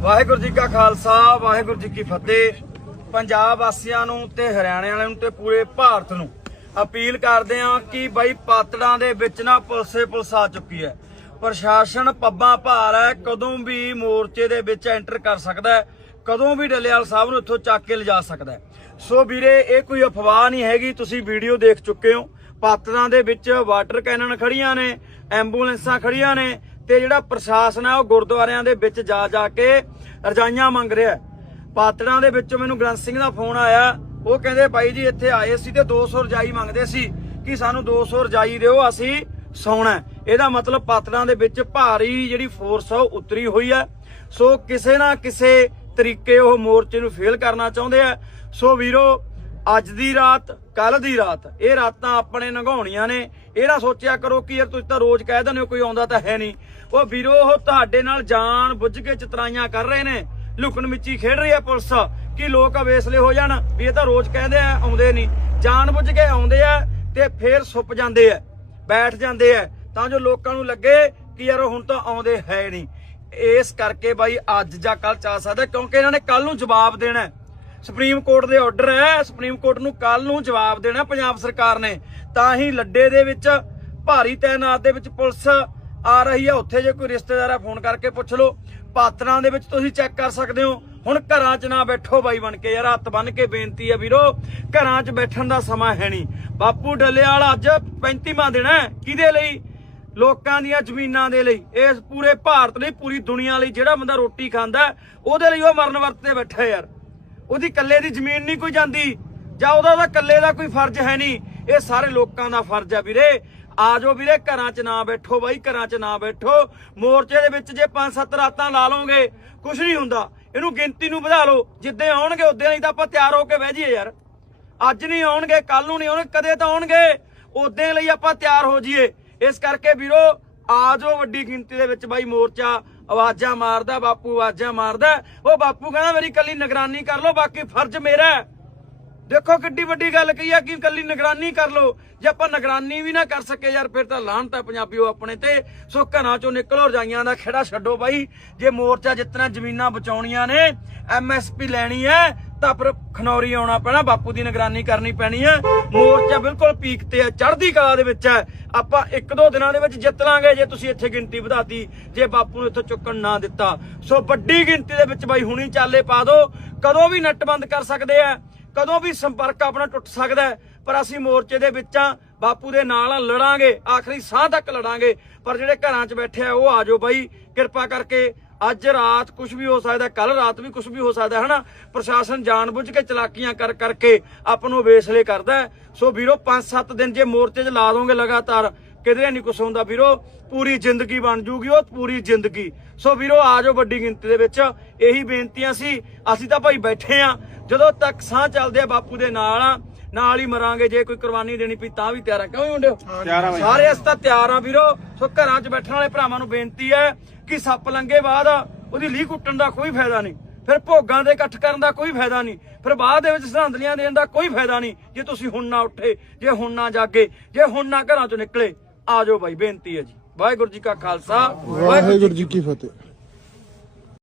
ਵਾਹਿਗੁਰੂ ਜੀ ਕਾ ਖਾਲਸਾ, ਵਾਹਿਗੁਰੂ ਜੀ ਕੀ ਫਤਿਹ। ਪੰਜਾਬ ਵਾਸੀਆਂ ਨੂੰ ਤੇ ਹਰਿਆਣੇ ਵਾਲਿਆਂ ਨੂੰ ਤੇ ਪੂਰੇ ਭਾਰਤ ਨੂੰ ਅਪੀਲ ਕਰਦੇ ਹਾਂ ਕਿ ਬਾਈ ਪਾਤੜਾਂ ਦੇ ਵਿੱਚ ਨਾ ਪੁਲਸੇ ਪੁਲਿਸ ਆ ਚੁੱਕੀ ਹੈ। ਪ੍ਰਸ਼ਾਸਨ ਪੱਬਾਂ ਭਾਰ ਹੈ, ਕਦੋਂ ਵੀ ਮੋਰਚੇ ਦੇ ਵਿੱਚ ਐਂਟਰ ਕਰ ਸਕਦਾ ਹੈ, ਕਦੋਂ ਵੀ ਡੱਲੇਵਾਲ ਸਾਹਿਬ ਨੂੰ ਇੱਥੋਂ ਚੱਕ ਕੇ ਲਿਜਾ ਸਕਦਾ ਹੈ। ਸੋ ਵੀਰੇ, ਇਹ ਕੋਈ ਅਫਵਾਹ ਨਹੀਂ ਹੈਗੀ, ਤੁਸੀਂ ਵੀਡੀਓ ਦੇਖ ਚੁੱਕੇ ਹੋ। ਪਾਤੜਾਂ ਦੇ ਵਿੱਚ ਵਾਟਰ ਕੈਨਨ ਖੜੀਆਂ ਨੇ, ਐਂਬੂਲੈਂਸਾਂ ਖੜੀਆਂ ਨੇ ਤੇ ਜਿਹੜਾ ਪ੍ਰਸ਼ਾਸਨ ਹੈ ਉਹ ਗੁਰਦੁਆਰਿਆਂ ਦੇ ਵਿੱਚ ਜਾ ਜਾ ਕੇ ਰਜਾਈਆਂ ਮੰਗ ਰਿਹਾ ਪਾਤੜਾਂ ਦੇ ਵਿੱਚੋਂ ਮੈਨੂੰ ਗ੍ਰੰਥ ਸਿੰਘ ਦਾ ਫੋਨ ਆਇਆ। ਉਹ ਕਹਿੰਦੇ ਬਾਈ ਜੀ, ਇੱਥੇ ਆਏ ਸੀ ਤੇ 200 ਰਜਾਈ ਮੰਗਦੇ ਸੀ ਕਿ ਸਾਨੂੰ 200 ਰਜਾਈ ਦਿਓ, ਅਸੀਂ ਸੌਣਾ ਇਹਦਾ ਮਤਲਬ ਪਾਤੜਾਂ ਦੇ ਵਿੱਚ ਭਾਰੀ ਜਿਹੜੀ ਫੋਰਸ ਆ, ਉਹ ਉਤਰੀ ਹੋਈ ਹੈ ਸੋ ਕਿਸੇ ਨਾ ਕਿਸੇ ਤਰੀਕੇ ਉਹ ਮੋਰਚੇ ਨੂੰ ਫੇਲ ਕਰਨਾ ਚਾਹੁੰਦੇ ਆ। ਸੋ ਵੀਰੋ, ਅੱਜ ਦੀ ਰਾਤ ਕੱਲ ਦੀ ਰਾਤ, ਇਹ ਰਾਤਾਂ ਆਪਣੇ ਲੰਘਾਉਣੀਆਂ ਨੇ। ਇਹ ਨਾ ਸੋਚਿਆ ਕਰੋ ਕਿ ਯਾਰ ਤੁਸੀਂ ਤਾਂ ਰੋਜ਼ ਕਹਿ ਦਿੰਦੇ ਹੋ ਕੋਈ ਆਉਂਦਾ ਤਾਂ ਹੈ ਨਹੀਂ। ਉਹ ਵੀਰੋ, ਉਹ ਤੁਹਾਡੇ ਨਾਲ ਜਾਣ ਬੁੱਝ ਕੇ ਚਤਰਾਈਆਂ ਕਰ ਰਹੇ ਨੇ। ਲੁਕਣ ਮਿੱਚੀ ਖੇਡ ਰਹੀ ਹੈ ਪੁਲਿਸ। ਕਿ ਲੋਕ ਅਵੇਸਲੇ ਹੋ ਜਾਣ ਵੀ ਇਹ ਤਾਂ ਰੋਜ਼ ਕਹਿੰਦੇ ਆ, ਆਉਂਦੇ ਨਹੀਂ। ਜਾਣ ਬੁੱਝ ਕੇ ਆਉਂਦੇ ਆ ਤੇ ਫੇਰ ਸੁੱਪ ਜਾਂਦੇ ਆ, ਬੈਠ ਜਾਂਦੇ ਆ। ਤਾਂ ਜੋ ਲੋਕਾਂ ਨੂੰ ਲੱਗੇ ਕਿ ਯਾਰ ਹੁਣ ਤਾਂ ਆਉਂਦੇ ਹੈ ਨਹੀਂ। ਇਸ ਕਰਕੇ ਬਾਈ ਅੱਜ ਜਾਂ ਕੱਲ ਚਾ ਸਕਦਾ, ਕਿਉਂਕਿ ਇਹਨਾਂ ਨੇ ਕੱਲ ਨੂੰ ਜਵਾਬ ਦੇਣਾ ਸੁਪਰੀਮ ਕੋਰਟ ਦੇ ਆਰਡਰ ਹੈ। ਸੁਪਰੀਮ ਕੋਰਟ ਨੂੰ ਕੱਲ ਨੂੰ ਜਵਾਬ ਦੇਣਾ ਪੰਜਾਬ ਸਰਕਾਰ ਨੇ। ਤਾਂ ਹੀ ਲੱਡੇ ਦੇ ਵਿੱਚ ਭਾਰੀ ਤਾਇਨਾਤ ਦੇ ਵਿੱਚ ਪੁਲਿਸ ਆ ਰਹੀ ਹੈ ਉੱਥੇ ਜੇ ਕੋਈ ਰਿਸ਼ਤੇਦਾਰ ਹੈ ਫੋਨ ਕਰਕੇ ਪੁੱਛ ਲਓ। ਪਾਤਰਾਂ ਦੇ ਵਿੱਚ ਤੁਸੀਂ ਚੈੱਕ ਕਰ ਸਕਦੇ ਹੋ। ਹੁਣ ਘਰਾਂ 'ਚ ਨਾ ਬੈਠੋ ਬਾਈ ਬਣ ਕੇ। ਯਾਰ ਹੱਥ ਬੰਨ ਕੇ ਬੇਨਤੀ ਹੈ ਵੀਰੋ, ਘਰਾਂ 'ਚ ਬੈਠਣ ਦਾ ਸਮਾਂ ਹੈ ਨਹੀਂ। ਬਾਪੂ ਡੱਲੇਵਾਲ ਅੱਜ 35ਵਾਂ ਦਿਨ ਹੈ। ਕਿਹਦੇ ਲਈ? ਲੋਕਾਂ ਦੀਆਂ ਜ਼ਮੀਨਾਂ ਦੇ ਲਈ। ਇਸ ਪੂਰੇ ਭਾਰਤ ਲਈ, ਪੂਰੀ ਦੁਨੀਆ ਲਈ ਜਿਹੜਾ ਬੰਦਾ ਰੋਟੀ ਖਾਂਦਾ, ਉਹਦੇ ਲਈ ਉਹ ਮਰਨ ਵਰਤ ਤੇ ਬੈਠਾ ਯਾਰ। ਉਹਦੀ ਕੱਲੇ ਦੀ ਜ਼ਮੀਨ ਨਹੀਂ ਕੋਈ ਜਾਂਦੀ। ਜਾਂ ਉਹਦਾ ਉਹਦਾ ਕੱਲੇ ਦਾ ਕੋਈ ਫਰਜ਼ ਹੈ ਨਹੀਂ। ਇਹ ਸਾਰੇ ਲੋਕਾਂ ਦਾ ਫਰਜ਼ ਹੈ ਵੀਰੇ। ਆ ਜਾਓ ਵੀਰੇ, ਘਰਾਂ 'ਚ ਨਾ ਬੈਠੋ ਬਾਈ, ਘਰਾਂ 'ਚ ਨਾ ਬੈਠੋ। ਮੋਰਚੇ ਦੇ ਵਿੱਚ ਜੇ 5-7 ਰਾਤਾਂ ਲਾ ਲਓਗੇ ਕੁਝ ਨਹੀਂ ਹੁੰਦਾ। ਇਹਨੂੰ ਗਿਣਤੀ ਨੂੰ ਵਧਾ ਲਓ। ਜਿੱਦੇ ਆਉਣਗੇ ਉਦੋਂ ਨਹੀਂ ਤਾਂ ਆਪਾਂ ਤਿਆਰ ਹੋ ਕੇ ਬਹਿ ਜਾਈਏ ਯਾਰ। ਅੱਜ ਨਹੀਂ ਆਉਣਗੇ ਕੱਲ ਨੂੰ ਨਹੀਂ ਆਉਣਗੇ, ਕਦੇ ਤਾਂ ਆਉਣਗੇ। ਉਦੋਂ ਲਈ ਆਪਾਂ ਤਿਆਰ ਹੋ ਜਾਈਏ। ਇਸ ਕਰਕੇ ਵੀਰੋ ਆਜੋ ਵੱਡੀ ਗਿਣਤੀ ਦੇ ਵਿੱਚ ਬਾਈ ਮੋਰਚਾ। ਆਵਾਜ਼ਾਂ ਮਾਰਦਾ, ਬਾਪੂ ਆਵਾਜ਼ਾਂ ਮਾਰਦਾ। ਉਹ ਬਾਪੂ ਕਹਿੰਦਾ, ਮੇਰੀ ਕੱਲੀ ਨਿਗਰਾਨੀ ਕਰ ਲਓ, ਬਾਕੀ ਫਰਜ਼ ਮੇਰਾ ਹੈ। ਦੇਖੋ ਕਿੱਡੀ ਵੱਡੀ ਗੱਲ ਕਹੀ ਆ ਕਿ ਕੱਲੀ ਨਿਗਰਾਨੀ ਕਰ ਲਓ। ਜੇ ਆਪਾਂ ਨਿਗਰਾਨੀ ਵੀ ਨਾ ਕਰ ਸਕੇ ਯਾਰ, ਫਿਰ ਤਾਂ ਲਾਹਨਤ ਹੈ ਪੰਜਾਬੀਓ ਆਪਣੇ ਤੇ। ਸੋ ਘਰਾਂ ਚੋਂ ਨਿਕਲੋ, ਰਜਾਈਆਂ ਦਾ ਖੇੜਾ ਛੱਡੋ ਬਾਈ। ਜੇ ਮੋਰਚਾ ਜਿੱਤਣਾ ਜ਼ਮੀਨਾਂ ਬਚਾਉਣੀਆਂ ਨੇ ਐਮਐਸਪੀ ਲੈਣੀ ਹੈ, ਤਾਂ ਫਿਰ ਖਨੌਰੀ ਆਉਣਾ ਪੈਣਾ, ਬਾਪੂ ਦੀ ਨਿਗਰਾਨੀ ਕਰਨੀ ਪੈਣੀ ਹੈ। ਮੋਰਚਾ ਬਿਲਕੁਲ ਪੀਕ ਤੇ ਹੈ, ਚੜ੍ਹਦੀ ਕਲਾ ਦੇ ਵਿੱਚ ਹੈ। ਆਪਾਂ ਇੱਕ ਦੋ ਦਿਨਾਂ ਦੇ ਵਿੱਚ ਜਿੱਤ ਲਾਂਗੇ, ਜੇ ਤੁਸੀਂ ਇੱਥੇ ਗਿਣਤੀ ਵਧਾਤੀ, ਜੇ ਬਾਪੂ ਨੂੰ ਇੱਥੋਂ ਚੁੱਕਣ ਨਾ ਦਿੱਤਾ। ਸੋ ਵੱਡੀ ਗਿਣਤੀ ਦੇ ਵਿੱਚ ਬਾਈ ਹੁਣੀ ਚਾਲੇ ਪਾ ਦਿਓ ਕਦੋਂ ਵੀ ਨੱਟ ਬੰਦ ਕਰ ਸਕਦੇ ਆ। ਕਦੋਂ ਵੀ ਸੰਪਰਕ ਆਪਣਾ ਟੁੱਟ ਸਕਦਾ ਪਰ ਅਸੀਂ ਮੋਰਚੇ ਦੇ ਵਿੱਚ ਬਾਪੂ ਦੇ ਨਾਲ ਲੜਾਂਗੇ, ਆਖਰੀ ਸਾਹ ਤੱਕ ਲੜਾਂਗੇ। ਪਰ ਜਿਹੜੇ ਘਰਾਂ 'ਚ ਬੈਠੇ ਆ, ਉਹ ਆ ਜਾਓ ਬਾਈ, ਕਿਰਪਾ ਕਰਕੇ ਅੱਜ ਰਾਤ ਕੁਝ ਵੀ ਹੋ ਸਕਦਾ ਕੱਲ ਰਾਤ ਵੀ ਕੁਝ ਵੀ ਹੋ ਸਕਦਾ ਹੈ ਹਨਾ? ਪ੍ਰਸ਼ਾਸਨ ਜਾਣਬੁੱਝ ਕੇ ਚਲਾਕੀਆਂ ਕਰ ਕਰਕੇ ਆਪ ਨੂੰ ਵੇਸਲੇ ਕਰਦਾ ਸੋ ਵੀਰੋ 5-7 ਦਿਨ ਜੇ ਮੋਰਚੇ 'ਚ ਲਾ ਦੋਗੇ ਲਗਾਤਾਰ ਕਿਧਰੇ ਨਹੀਂ ਕੁਛ ਹੁੰਦਾ ਵੀਰੋ ਪੂਰੀ ਜ਼ਿੰਦਗੀ ਬਣ ਜੂਗੀ ਉਹ ਪੂਰੀ ਜ਼ਿੰਦਗੀ। ਸੋ ਵੀਰੋ ਆ ਜਾਓ ਵੱਡੀ ਗਿਣਤੀ ਦੇ ਵਿੱਚ। ਇਹੀ ਬੇਨਤੀਆਂ ਸੀ ਅਸੀਂ ਤਾਂ ਭਾਈ ਬੈਠੇ ਆ। ਜਦੋਂ ਤੱਕ ਸਾਹ ਚੱਲਦੇ ਆ ਬਾਪੂ ਦੇ ਨਾਲ ਆ ਨਾਲ ਹੀ ਮਰਾਂਗੇ ਜੇ ਕੋਈ ਕੁਰਬਾਨੀ ਦੇਣੀ ਪਈ ਤਾਂ ਵੀ ਤਿਆਰ ਆ। ਕਿਉਂ ਮੁੰਡਿਓ? ਸਾਰੇ ਅਸੀਂ ਤਾਂ ਤਿਆਰ ਆ ਵੀਰੋ। ਸੋ ਘਰਾਂ 'ਚ ਬੈਠਣ ਵਾਲੇ ਭਰਾਵਾਂ ਨੂੰ ਬੇਨਤੀ ਹੈ ਕਿ ਸੱਪ ਲੰਗੇ ਬਾਅਦ ਉਹਦੀ ਲੀਹ ਕੁੱਟਣ ਦਾ ਕੋਈ ਫਾਇਦਾ ਨਹੀਂ। ਫਿਰ ਭੋਗਾਂ ਦੇ ਇਕੱਠ ਕਰਨ ਦਾ ਕੋਈ ਫਾਇਦਾ ਨਹੀਂ। ਫਿਰ ਬਾਅਦ ਦੇ ਵਿੱਚ ਸਰਹੰਦਲੀਆਂ ਦੇਣ ਦਾ ਕੋਈ ਫਾਇਦਾ ਨਹੀਂ। ਜੇ ਤੁਸੀਂ ਹੁਣ ਨਾ ਉੱਠੇ ਜੇ ਹੁਣ ਨਾ ਜਾਗੇ ਜੇ ਹੁਣ ਨਾ ਘਰਾਂ ਚੋਂ ਨਿਕਲੇ ਆ ਜਾਓ ਬਾਈ ਬੇਨਤੀ ਹੈ ਜੀ। ਵਾਹਿਗੁਰੂ ਜੀ ਕਾ ਖਾਲਸਾ ਵਾਹਿਗੁਰੂ ਜੀ ਕੀ ਫਤਿਹ।